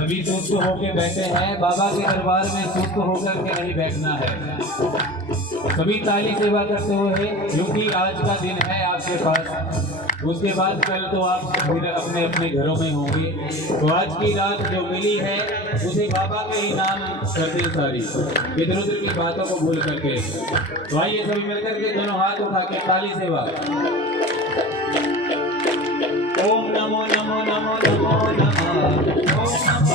सभी सुस्त होकर बैठे हैं। बाबा के दरबार में सुस्त होकर के नहीं बैठना है। सभी ताली सेवा करते हुए, क्योंकि आज का दिन है आपके पास, उसके बाद कल तो आप फिर अपने अपने घरों में होंगे। तो आज की रात जो मिली है उसे बाबा के ही नाम करते सारी इधर उधर की बातों को भूल करके। तो आइए सभी मिलकर के दोनों हाथ उठा के ताली सेवा। ओम नमो नमो नमो नमो नमः। ओम नमो